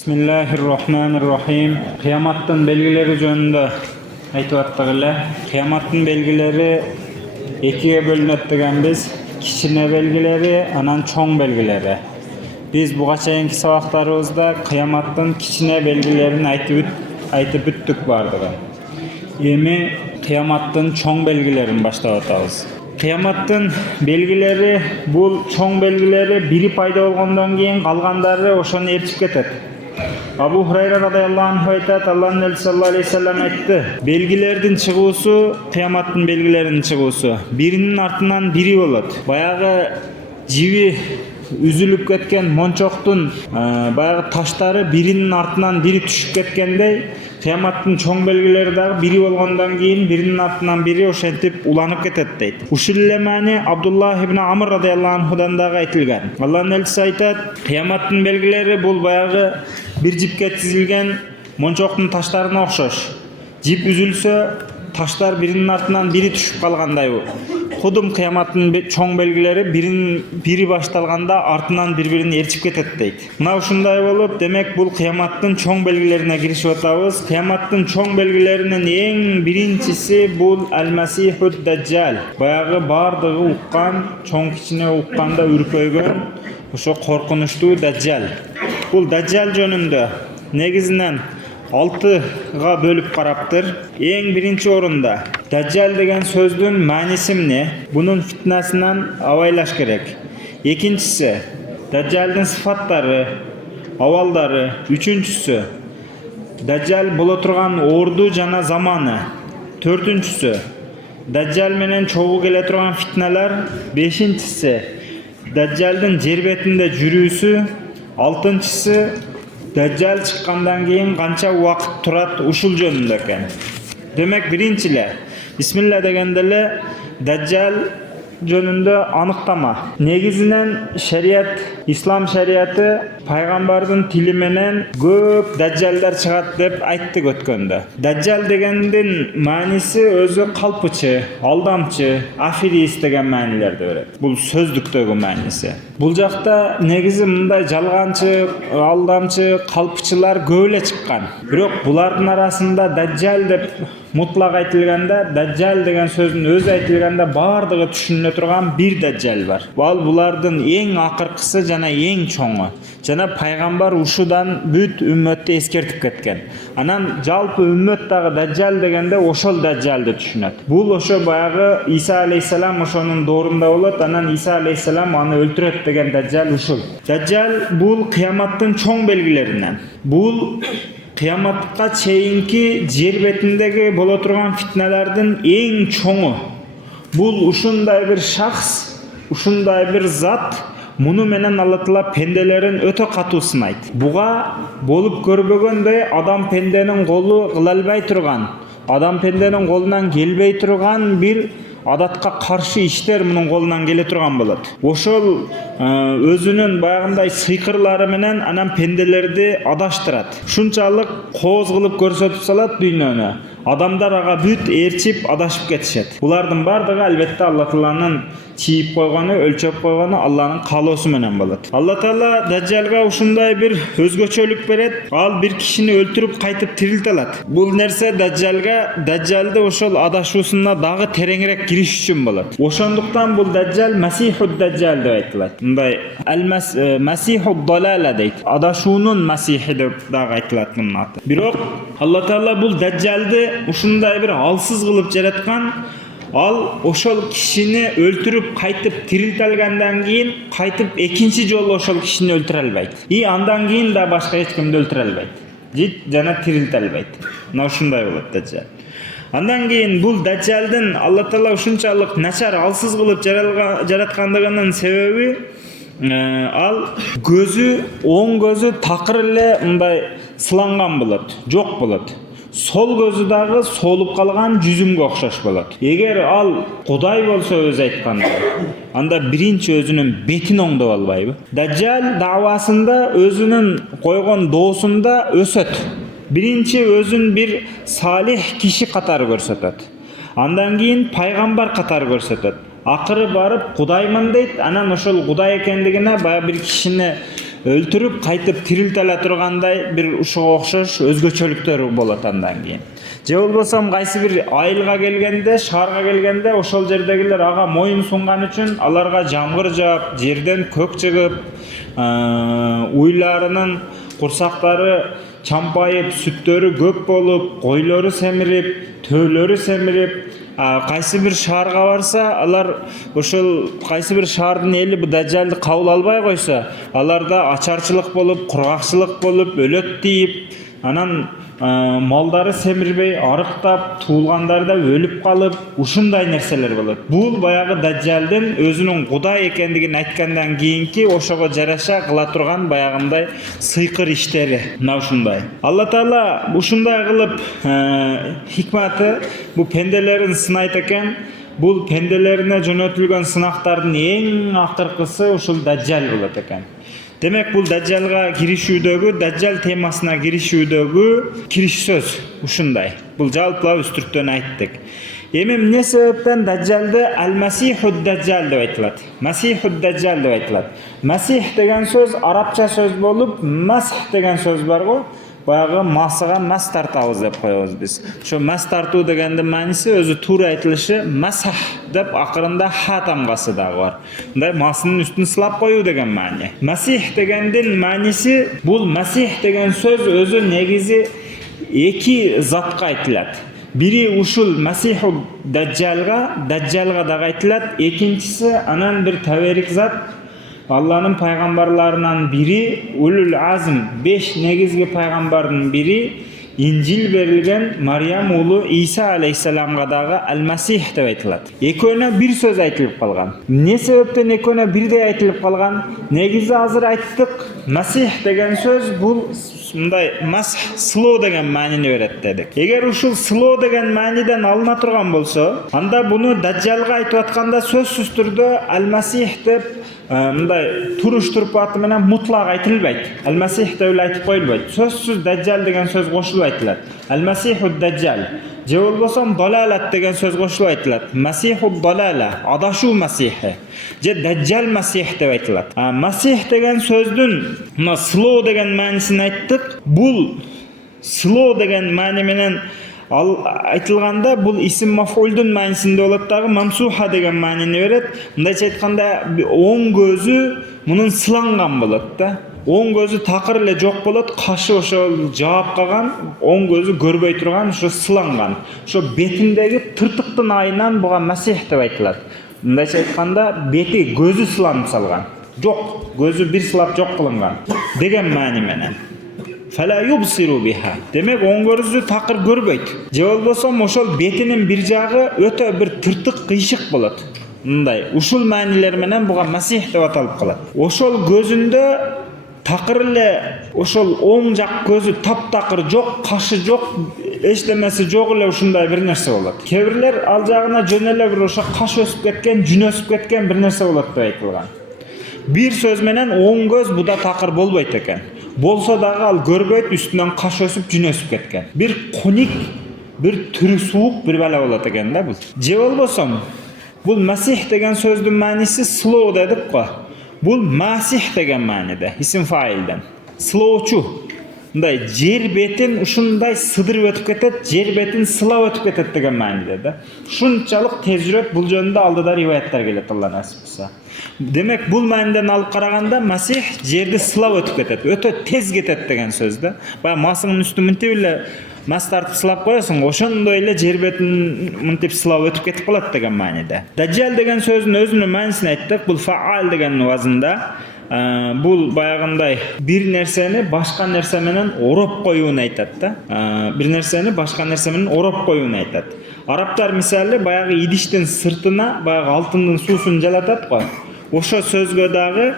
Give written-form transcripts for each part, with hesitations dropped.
Bismillahirrahmanirrahim. Kıyamattın belgileri jönünde aytıp attık ele. Kıyamattın belgileri ikiye bölünет degen biz. Kiçine belgileri, anan çoң belgileri. Biz buga çeýinki sabaklarыбызda kıyamattın kiçine belgilerini aytıp büttük bardygy. Emi kıyamattın çoң belgilerini başlap atабыз. Kıyamattın belgileri, bul çoң belgileri biri payda bolgondan keyin kalgandары oşonu erçip ketet. Abu Hurayra radıyallahu anh aytat, Allah'ın Elçisi sallallahu aleyhi ve sellem aytdı. Belgilerden çıgıusu, kıyamattın belgilerinin çıgıusu. Birinin artından biri bolat. Bayağı jibi üzülüp ketken monçoktun bayağı taşları birinin artından biri düşüp ketkendey, kıyamattın çoң belgileri dagı biri bolgondan keyin birinin artından biri oşentip ulanıp ketet deyt. Uşul lemani Abdullah ibn Amr radıyallahu anhudan dagı aytılgan. Allah'ın Elçisi aytat, kıyamattın belgileri bul bayağı bir jipke tizilgen monçoktun taşlarına okşoş. Jip üzülse taşlar birinin artından biri düşüp kalganday bu. Kudum kıyamattın çoң belgileri biri baştalganda artından birbirini erçip ketet deyt. Mına uşunday bolup, demek bul kıyamattın çoң belgilerine girişip atабыз. Kıyamattın çoң belgilerinin eң birinçisi bul el-Mesihud Dajjal. Bayağı bardygy ukkan, çoң kiçine ukkanda ürpöygön uşo korkunçlu Dajjal. Bul Dajjal jönünde negizinen 6'ga bölüp karaptır. Eң birinci orunda Dajjal degen sözdün manisi ne? Bunun fitnesinden avaylaş gerek. İkincisi Dajjal'ın sıfatları, avaldары. Üçüncüsü Dajjal bola turgan ordu jana zamanı. Dördüncüsü Dajjal menen çoğu kele turgan fitneler. Beşincisi Dajjal'ın jer betinde жүрүүsü. Altıncısı Dajjal çıkkandan keyin kança vakit turat uşul jönünde eken. Demek birinçile Bismillah degendele Dajjal jönünde anıktama. Negizinen şeriat, İslam şeriatı paygambardın tili menen köp Dajjallar çıgat dep ayttık ötkönde. Dajjal degendin manisi özü kalpıçı, aldamçı, afirist degen manilerde berет. Bul sözdüktөгү manisi. Bul jakta negizi mындай жалганчы, алдамчы, kalpıçılar köple çıkkan. Bирок bulardın arasında Dajjal dep mutlak aytılganda, Dajjal degen sözdün özü aytılganda bardygy düşünüle turgan bir Dajjal var. Bulardın eң akırkısı jana eң çoңu. Jana paygambar uşudan büt ümmetти eskertip ketken. Anan jalpı ümmet dagı Dajjal degende oşol Dajjalды düşünöt. Bul oşo bayağı İsa aleyhisselam oşonun doğrunda bolat, anan İsa aleyhisselam аны öldüröt degen Dajjal uşul. Dajjal bul kıyamattın çoң belgilerinden. Bul kıyamatqa çeyinki jer betindegi bola turgan fitnelerden eң çoңu. Bul uşunday bir şahs, uşunday bir zat, munu menen Allah Taala pendelerin öte katуу sınayt. Buga bolup görбөгөндөй adam pendenin kolu kıla alбай turgan, adam pendenin kolundan gelbey turgan bir adatка karşı işler munun kolundan gele turgan bolat. Oşol özünün bayagындай sıyqırlары menen anan pendelerdi adaştırat. Şunçalık koz kılıp görsetip salat dünyаны. Adamlar aga büt erçip adaşıp ketişet. Bulardın bardygy albatta Allah Taala'nın çiğip koygany, ölçöp koygany Allah'ın kaloosu menen bolat. Allah Taala Dajjalga uşunday bir özgöçölük beret. Al bir kişini öldürüp kaytıp tirilte alat. Bul nerse Dajjal'da oşol adaşuusuna dagı tereňirek giriş üçün bolat. Oşonduktan bul Dajjal Mesihud Dajjal dep aytılат. Mындай Mesihud Dalala deyt. Adaşuunun Mesihi dep dagı aytılат bunun adı. Birok Allah Taala bul Dajjal'dı uşunday bir alsız kılıp jaratkan. Al oşol kişini öldürüp kaytıp tiriltelgandan keyin kaytıp ekinci jolу oşol kişini öldüre albayt. Andan keyin da başka hiç kimdi öldüre albayt. Jana tirilte albayt. Mına uşunday bolat Dajjal. Andan keyin bul Dajjal'dın Allah Taala uşunçalık начар alsız kılıp jaratkandыгынын sebebi al gözü, oң gözü takır ile mындай sılangan bolat, jok bolat. Sol gözü dagı solup kalgan жүзүмгө окшош болот. Eger al Kuday bolsa öz aytkanda, anda birinci özünün betini oңдоп albayбы? Dajjal davasında özünün koygon doosunda ösöt. Birinci özün bir salih kişi katары көрсөтөt. Andan keyin paygambar katары көрсөтөt. Akırı barıp Kudayman deyt, anan oşol Kuday ekendigine baya bir kişini өлтүрүп кайтып тирилтеле тургандай бир ушуга окшош өзгөчөлүктөрү болот андан кийин. Же болбосо кайсы бир айылга келгенде, шаарга келгенде ошол жердегилер ага моюн сунган үчүн аларга жамгыр жаап, жерден көк чыгып, уйларынын курсактары чампайып, сүттөрү көп болуп, койлору семирип, төөлөрү семирип, кайсы бир шаарга барса, алар ошол кайсы бир шаардын эли бу дажжалды кабыл албай койсо, аларда ачарчылык болуп, кургакчылык болуп, өлөт тийип, анан малдары семирбей, арыктап, туулгандар да өлүп калып, ушундай нерселер болот. Бул баягы дажжалдын өзүнүн Кудай экендигин айткандан кийинки ошого жараша кыла турган баягындай сыйкыр иштери. Мына ушундай. Алла Таала ушундай кылып хикматы бу пенделерин сынайт экен. Бул пенделерине жөнөтүлгөн сынактардын эң акыркысы ушул дажжал болот экен. Демек бул дажжалга киришүүдөгү, дажжал темасына киришүүдөгү кириш сөз ушундай. Бул жалпылап үстүртөн айттык. Эми эмне себептен дажжалды ал-Масихуд дажжал деп айтылат? Масихуд дажжал деп айтылат. Масих деген сөз арабча сөз болуп, масх деген сөз бар го. Баягы масыга мас тартабыз деп коебуз биз. Ошо мас тартуу дегендин мааниси өзү туура айтылышы масах деп акырында ха тамгасы дагы бар. Мындай масынын үстүн сылап коюу деген маани. Масих дегендин мааниси бул масих деген сөз өзү негизи эки затка айтылат. Бири ушул Масиху дажжалга дагы айтылат, экинчиси анан бир таберик зат Алланын пайгамбарларынан бири, Улул Азм 5 негизги пайгамбардын бири, Инжил берилген Мариям уулу Иса алейхиссаламга дагы ал-Масих деп айтылат. Экөөнө бир сөз айтылып калган. Эмне себептен экөөнө бирдей айтылып калган? Негизи азыр айттык, Масих деген сөз бул мындай мас сылоо деген маанини берет дедик. Эгер ушул сылоо деген мааниден алына турган болсо, анда буну дажжалга айтып атканда сөзсүз түрдө ал-Масих деп мындай туруштуруп аты менен мутлак айтылбайт. Ал-Масих деп эле айтып коюлбайт. Сөзсүз дажжал деген сөз кошулуп айтылат. Ал-Масихуд дажжал. Же болбосо далалат деген сөз кошулуп айтылат. Масихуд далала, адашуу масихи. Же дажжал масих деп айтылат. Масих деген сөздүн мына сылоо деген маанисин айттык. Бул сылоо деген маани менен айтылганда бул исим мафулдун маанисинде болот дагы мамсуха деген маанини берет. Мындайча айтканда оң көзү мунун сыланган болот да. Оң көзү такыр эле жок болот, кашы ошол жаап калган, оң көзү көрбөй турган, ошо сыланган. Ошо бетиндеги тыртыктын айынан буга масих деп айтылат. Мындайча айтканда бети көзү сыланып салган. Жок, көзү бир сылап жок кылынган деген маани менен. Фала юбсиру биха. Демек оң көзү такыр көрбөйт. Же болбосо ошол бетинин бир жагы өтө бир тыртык кыйшык болот. Мындай ушул маанилер менен буга масих деп аталып калат. Ошол көзүндө такыр эле ошол оң жак көзү таптакыр жок, кашы жок, эчтемеси жок эле ушундай бир нерсе болот. Кээ бирлер ал жагына жөн эле бир ошо каш өсүп кеткен, жүн өсүп кеткен бир нерсе болот деп айтылган. Бир сөз менен оң көз буда такыр болбойт экен. Болсо дагы ал көрбөйт, үстүнөн каш өсүп, жүн өсүп кеткен. Бир коник, бир түрү суук бир бала болот экен да бул. Же болбосо бул масих деген сөздүн мааниси сылоо дедик го. Бул масих деген мааниде, исим фаилден. Сылоочу. Мындай жер бетин ушундай сыдырып өтүп кетет, жер бетин сылап өтүп кетет деген мааниде да. Ушунчалык тез жүрөт, бул жөнүндө алдыда риваяттар келет Алла насип кылса. Демек бул мааниден алып караганда масих жерди сылап өтүп кетет, өтө тез кетет деген сөз да. Баягы масыңдын үстүн мынтип эле мас тартып сылап коесуң, ошондой эле жер бетин мынтип сылап өтүп кетип калат деген мааниде. Дажжал деген сөздүн өзүнүн маанисин айттык. Бул фаал деген вазында. Бул баягындай бир нерсени башка нерсе менен ороп коюуну айтат да. Бир нерсени башка нерсе менен ороп коюуну айтат. Арабтар мисалы баягы идиштин сыртына баягы алтындын суусун жалатат го. Ошо сөзгө дагы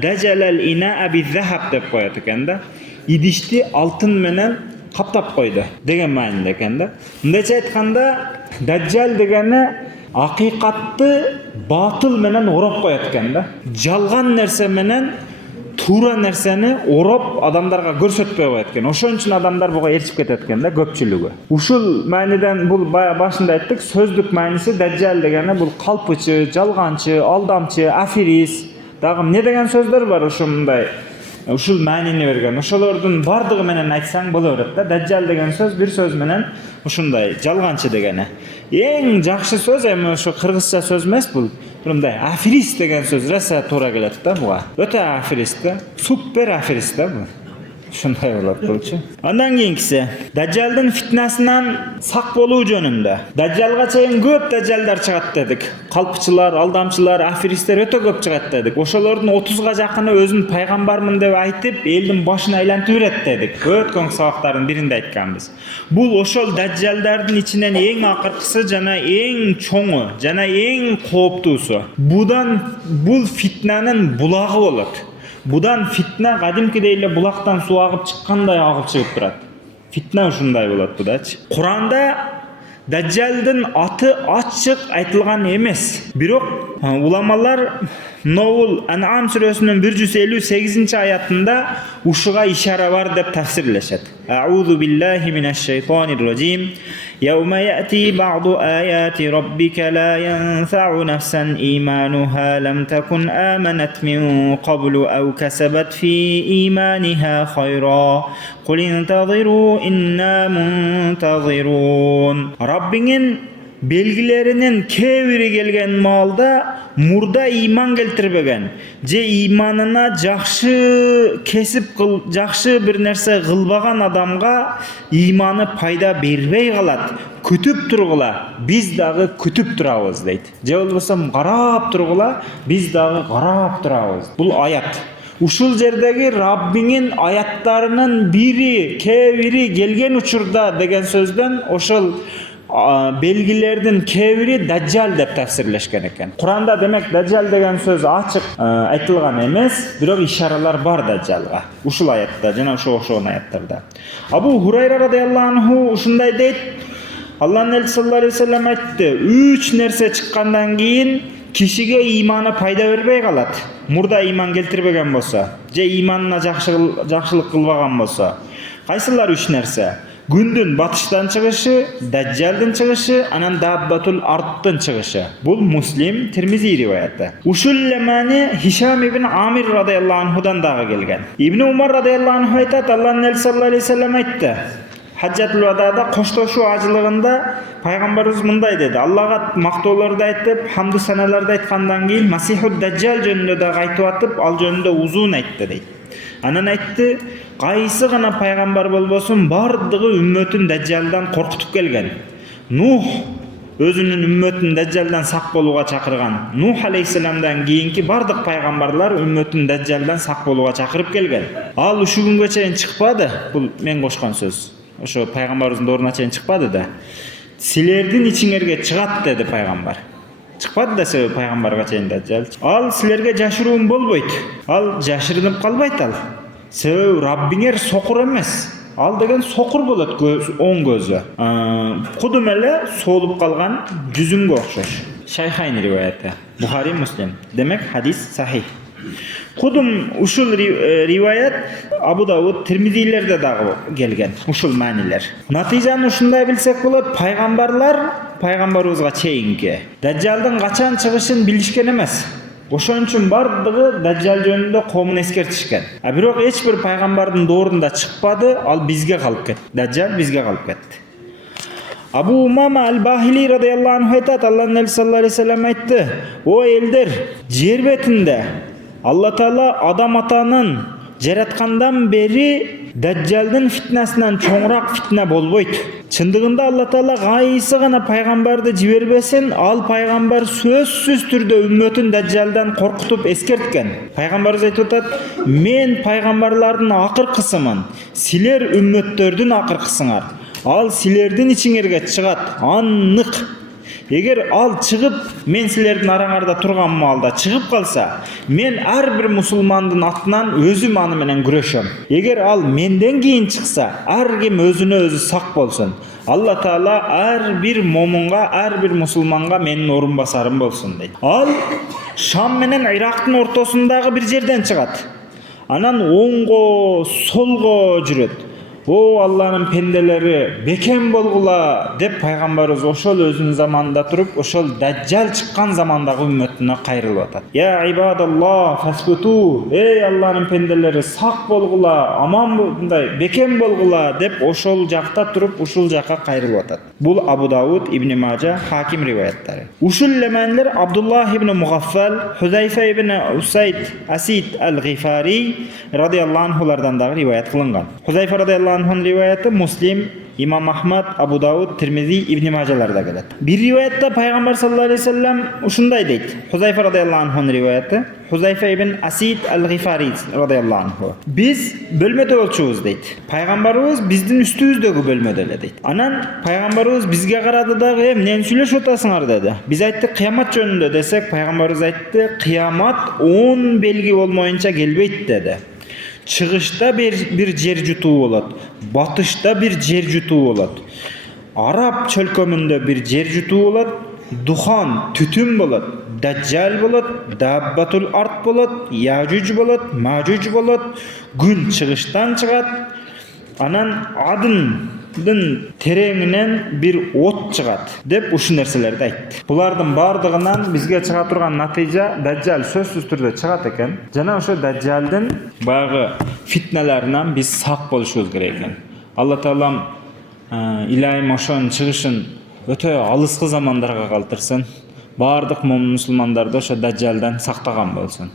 дажалал ина биз-захаб деп коет экен да. Идишти алтын менен каптап койду деген маанинде экен да. Мындайча айтканда дажжал дегени акыйкатты батыл менен ороп коет экен да. Жалган нерсе менен туура нерсени ороп адамдарга көрсөтпөй коет экен. Ошон үчүн адамдар буга ээрчип кетет экен да көпчүлүгү. Ушул мааниден бул башында айттык, сөздүк мааниси дажжал дегени бул калпычы, жалганчы, алдамчы, аферис, Дагы эмне деген сөздөр бар ушундай ушул маанини берген. Ошолордун бардыгы менен айтсаң боло берет да. Даджал деген сөз бир сөз менен ушундай жалганчы дегени. Эң жакшы сөз эми ошо кыргызча сөз эмес бул. Мындай аферист деген сөз раса туура келет да буга. Өтө аферист да. Супер аферист да бул. Шундай болот болчу. Андан кийинкиси Даджалдын фитнасынан сак болуу жөнүндө. Даджалга чейин көп даджалдар чыгат дедик. Калпчылар, алдамчылар, аферисттер өтө көп чыгат дедик. Ошолордун 30га жакыны өзүн пайгамбармын деп айтып, элдин башын айлантып берет дедик. Өткөн сабактардын биринде айтканбыз. Бул ошол даджалдардын ичинен эң акыркысы жана эң чоңу, жана эң кооптуусу. Бул фитнанын булагы болот. Будан фитна кадимкидей эле булактан суу агып чыккандай агып чыгып турат. Фитна ушундай болот будачы. Куранда Даджалдын аты ачык айтылган эмес. Бирок уламалар Новул Ан'ам сүрөсүнүн 158-аятында ушуга ишара бар деп тафсирлешет. Аузу биллахи минаш шайтанир раджим. Yawma ya'ti ba'du ayati rabbika la yanfa'u nafsan imanuha lam takun amanat min qablu aw kasabat fi imaniha khayra. Qul intaziru inna muntazirun. Rabbingin belgilerinin kebiri gelgen malda murda iman keltirбеген же иманына жакшы кесип жакшы бир нерсе кылбаган адамга иманы пайда бербей калат. Күтүп тургула, биз дагы күтүп турабыз дейт. Же болбосо карап тургула, биз дагы карап турабыз. Бул аят. Ушул жердеги Раббиңин аяттарынын бири, кебири келген учурда деген сөздөн ошол белгилердин кебири Даджал деп тафсирлешкен экен. Куранда демек Даджал деген сөз ачык айтылган эмес, бирок ишаралар бар Даджалга. Ушул аятта жана ошол аяттарда. Абу Хурайра радыйаллаху анху ушундай дейт. Аллахтын элчиси саллаллаху алейхи вассалам айтты: 3 нерсе чыккандан кийин кишиге иманы пайда бербей калат. Мурда иман келтирбеген болсо, же иманына жакшылык кылбаган болсо. Кайсылар 3 нерсе? Күндүн батыштан чыгышы, Даджалдын чыгышы, анан Даббатул Арттын чыгышы. Бул Муслим, Тирмизи риваяты. Ушул лемани Хишам ибн Амир радыйаллаху анхудан дагы келген. Ибн Умар радыйаллаху анху айтат, Аллахтын элчиси саллаллаху алейхи вассалам айтты: Хаджатул вадада коштошуу ажылыгында пайгамбарыбыз мындай деди: Аллага мактоолорду айтып, хамду саналарды айткандан кийин Масихуд Даджал жөнүндө дагы айтып атып, ал жөнүндө узун айтты дейт. Анан айтты: кайсы гана пайгамбар болбосун бардыгы үммөтүн Даджалдан коркутуп келген. Нух өзүнүн үммөтүн Даджалдан сак болууга чакырган. Нух алейхиссаламдан кийинки бардык пайгамбарлар үммөтүн Даджалдан сак болууга чакырып келген. Ал ушул күнгө чейин чыкпады. Бул мен кошкон сөз. Ошо пайгамбарыбыздын дооруна чейин чыкпады да. Силердин ичиңерге чыгат деди пайгамбар. Чыкпады да себеби пайгамбарга чейин Даджал. Ал силерге жашыруун болбойт. Ал жашырынып калбайт ал. Себеби Раббиңер сокур эмес. Ал деген сокур болот, оң көзү. Кудум эле соолуп калган жүзүнгө окшош. Шайхайн риваяты. Бухари, Муслим. Демек хадис сахих. Кудум ушул риваят Абу Дауд, Тирмизилерде дагы келген. Ушул маанилер. Натыйжаны ушундай билсек болот, пайгамбарыбызга чейинки Даджалдын качан чыгышын билишкен эмес. Ошон үчүн бардыгы Даджал жөнүндө коомун эскертишкен. Бирок эч бир пайгамбардын доорунда чыкпады, ал бизге калып кетти. Даджал бизге калып кетти. Абу Умама аль-Бахили радыйаллаху анху айтат, Аллахтын элчиси саллаллаху алейхи вассалам айтты: О элдер, жер бетинде Алла Таала адам атанын жараткандан бери Даджалдын фитнасынан чоңураак фитна болбойт. Чындыгында Алла Таала кайсы гана пайгамбарды жибербесин, ал пайгамбар сөзсүз түрдө үммөтүн Даджалдан коркутуп эскерткен. Пайгамбарыбыз айтып атат: Мен пайгамбарлардын акыркысымын, силер үммөттөрдүн акыркысыңар. Ал силердин ичиңерге чыгат, анык. Эгер ал чыгып, мен силердин араңарда турган маалда чыгып калса, мен ар бир мусулмандын атынан өзүм аны менен күрөшөм. Эгер ал менден кийин чыкса, ар ким өзүнө өзү сак болсун. Алла Таала ар бир момунга, ар бир мусулманга менин орун басарым болсун дейт. Ал Шам менен Ирактын ортосундагы бир жерден чыгат. Анан оңго, солго жүрөт. "O Allah'ın pendeleri, beken bolgula" dep Peygamberimiz oşol özünün zamanında turup, oşol Dajjal çıkkan zamandagı ümmetine kayrılıp atat. "Ya ibadallah fasbutu", ey Allah'ın pendeleri sak bolgula, aman bunday beken bolgula dep oşol jakta turup, uşul jaka kayrılıp atat. Bul Abu Davud, İbn Maja, Hakim rivayatlari. Uşul lemenler Abdullah ibn Mughaffal, Huzayfa ibn Usayd Asid al-Ghifari radıyallahu anhulardan da rivayet kılıngan. Huzayfa radıyallahu anh'ın rivayeti Muslim, İmam Ahmad, Abu Davud, Tirmizi, İbn Majalarda gelet. Bir rivayette Peygamber sallallahu aleyhi ve sellem uşunday deydi. Huzayfa radıyallahu anh'ın rivayeti. Huzayfa ibn Asid al-Ghifari radıyallahu anhu. Biz bölmede ölçüyüz deydi. Peygamberimiz bizden üstüyüzdeki bölmede öyle deydi. Anan Peygamberimiz bizge karadı da "Neni söyleş otasыңар" dedi. Biz ayttık kıyamet jönünde desek, Peygamberimiz aytdı kıyamet 10 belgi olmayınca gelbeyt dedi. Çıgışta bir yer jutuğu bolat, batışta bir yer jutuğu bolat. Arap çölkömünde bir yer jutuğu bolat, duhan, tütün bolat, Dajjal bolat, Dabbatul Ard bolat, Yajuj bolat, Majuj bolat, gün çıgıştan çıgat. Anan adın terenginen bir ot çıgat dep uşu nerselerdi aytdı. Bulardın bardığından bizge çıga turgan natija Dajjal sözsüz türde çıgat eken. Jana ошо Dajjal'dın bagı fitnelerinden biz sak boluşubuz gerek eken. Allah Taalam ilayim oşonun çıgışın öte alısqı zamanlarga kaltırsın. Bardyk musulmandарды ошо Dajjal'dan saktagan bolsun.